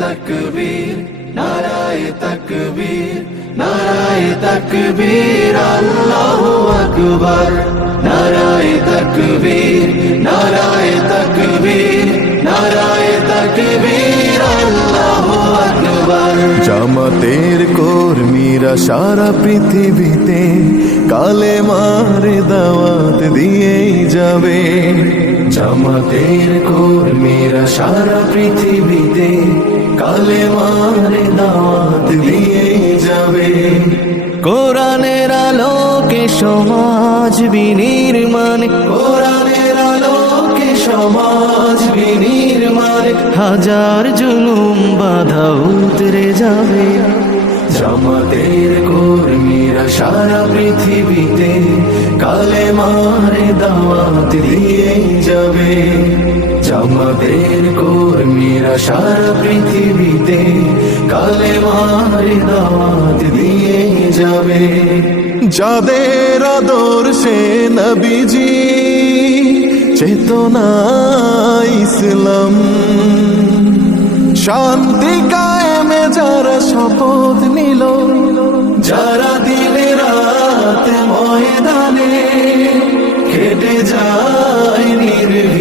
তাকবীর নারায়ে তাকবীর নারায়ে তাকবীর আল্লাহু আকবার নারায়ে তাকবীর নারায়ে তাকবীর নারায়ে তাকবীর আল্লাহু আকবার। জামাতের কর্মীরা সারা পৃথিবীতে কালেমার দাওয়াত দিয়েই যাবে। জামাতের কর্মীরা সারা পৃথিবীতে কালেমার দাওয়াত দিয়েই যাবে। কোরআনের আলোকে সমাজ বিনির্মাণ, কোরআনের আলোকে সমাজ বিনির্মাণ, হাজার জুলুম বাধা উতরে যাবে। জামাতের কর্মীরা সারা পৃথিবীতে কালেমার দাওয়াত দিয়ে যাবে। জামাতের কর্মীরা সারা পৃথিবীতে কালেমার দাওয়াত দিয়ে যাবে। যাদের আদর্শে নবীজি চেতনা ইসলাম, শান্তি কায়েমে যারা শপথ নিল, যারা দিনে রাত ময়দানে কেটে যায় নির্ভীক